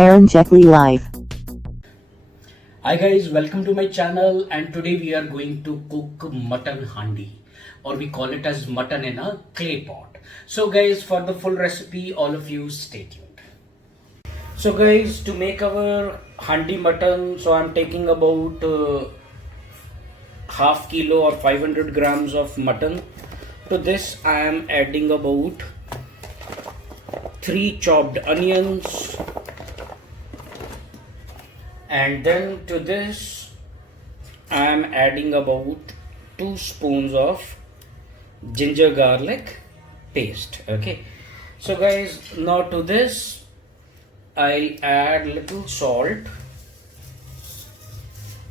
Karan Jekli Live. Hi guys, welcome to my channel, and today we are going to cook mutton handi, or we call it as mutton in a clay pot. So guys, for the full recipe, all of you stay tuned. So guys, to make our handi mutton, so I'm taking about half kilo or 500 grams of mutton. To this I am adding about 3 chopped onions, and then to this I am adding about 2 spoons of ginger garlic paste. Okay, so guys, now to this I'll add little salt.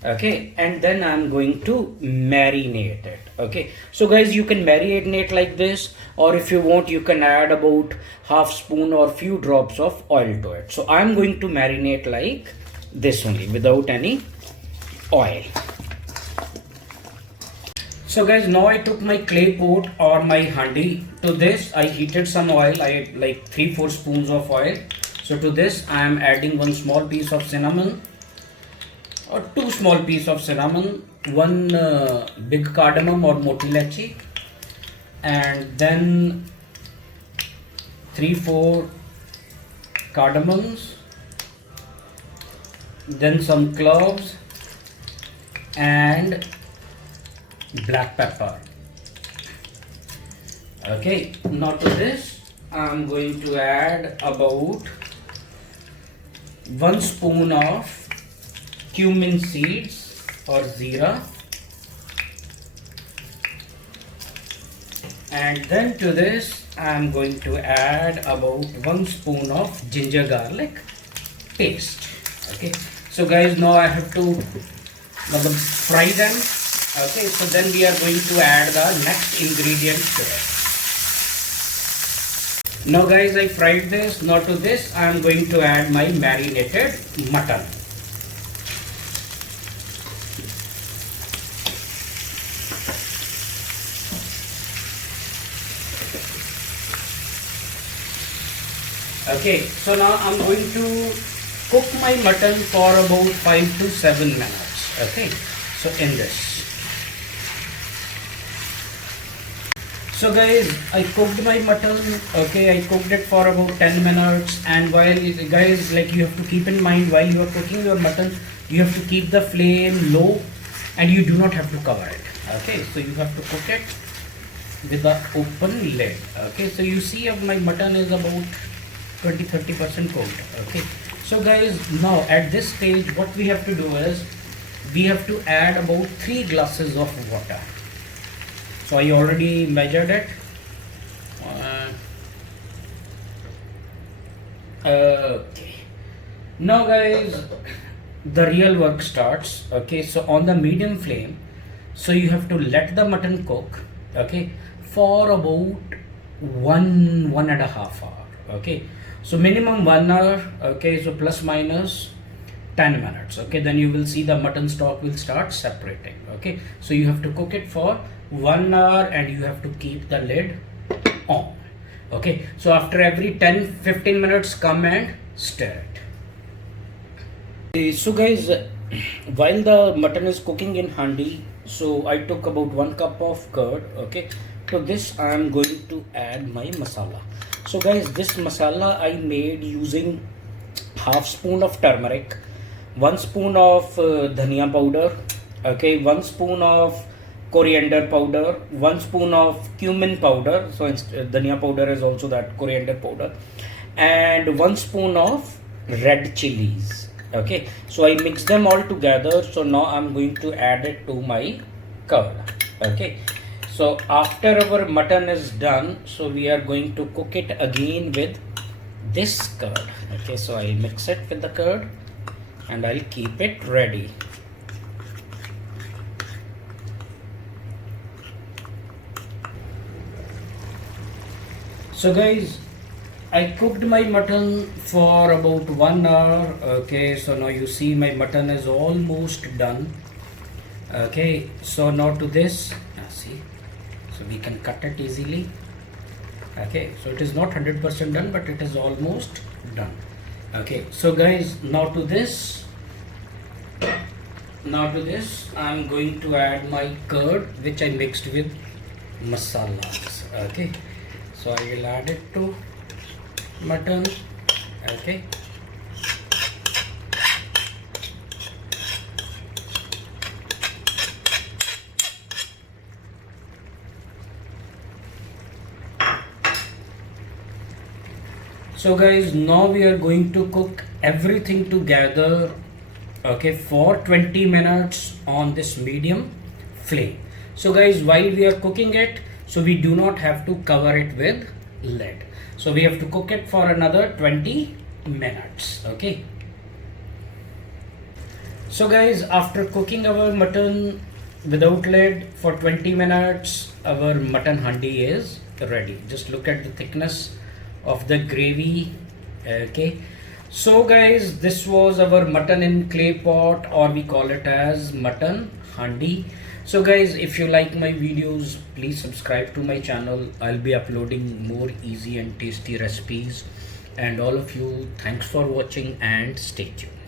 Okay, and then I'm going to marinate it. Okay, so guys, you can marinate like this, or if you want you can add about half spoon or few drops of oil to it. So I'm going to marinate like this only, without any oil. So guys, now I took my clay pot or my handi. To this I heated some oil. I like 3-4 spoons of oil. So to this I am adding 1 small piece of cinnamon, or 2 small piece of cinnamon, 1 big cardamom or moti lachi, and then 3-4 cardamoms, then some cloves and black pepper. Okay, now to this I'm going to add about 1 spoon of cumin seeds or zira, and then to this I'm going to add about 1 spoon of ginger garlic paste. Okay, so guys, now I have to fry them. Okay, so then we are going to add the next ingredients to it. Now guys, I fried this. Now to this I am going to add my marinated mutton. Okay, so now I'm going to cook my mutton for about 5 to 7 minutes. Okay, so in this. So guys, I cooked my mutton. Okay, I cooked it for about 10 minutes, and while guys, like, you have to keep in mind, while you are cooking your mutton, you have to keep the flame low, and you do not have to cover it. Okay, so you have to cook it with the open lid. Okay, so you see my mutton is about 20-30% cooked. Okay, so guys, now at this stage what we have to do is we have to add about 3 glasses of water. So I already measured it. Okay, now guys, the real work starts. Okay, so on the medium flame, so you have to let the mutton cook, okay, for about 1.5 hour. Okay, so minimum 1 hour. Okay, so plus minus 10 minutes. Okay, then you will see the mutton stock will start separating. Okay, so you have to cook it for 1 hour, and you have to keep the lid on. Okay, so after every 10-15 minutes come and stir it. Okay, so guys, while the mutton is cooking in handi, so I took about 1 cup of curd. Okay, to this I am going to add my masala. So guys, this masala I made using half spoon of turmeric, 1 spoon of dhania powder, okay, 1 spoon of coriander powder, 1 spoon of cumin powder, so dhania powder is also that coriander powder, and 1 spoon of red chilies. Okay, so I mix them all together. So now I'm going to add it to my curd. Okay, so after our mutton is done, so we are going to cook it again with this curd. Okay, so I mix it with the curd and I'll keep it ready. So guys, I cooked my mutton for about 1 hour. Okay, so now you see my mutton is almost done. Okay, so now to this, see, so we can cut it easily. Okay, so it is not 100% done, but it is almost done. Okay, so guys, now to this I'm going to add my curd which I mixed with masalas. Okay, so I will add it to mutton. Okay, so guys, now we are going to cook everything together, okay, for 20 minutes on this medium flame. So guys, while we are cooking it, so we do not have to cover it with lid, so we have to cook it for another 20 minutes. Okay, so guys, after cooking our mutton without lid for 20 minutes, our mutton handi is ready. Just look at the thickness of the gravy. Okay, so guys, this was our mutton in clay pot, or we call it as mutton handi. So guys, if you like my videos, please subscribe to my channel. I'll be uploading more easy and tasty recipes. And all of you, thanks for watching and stay tuned.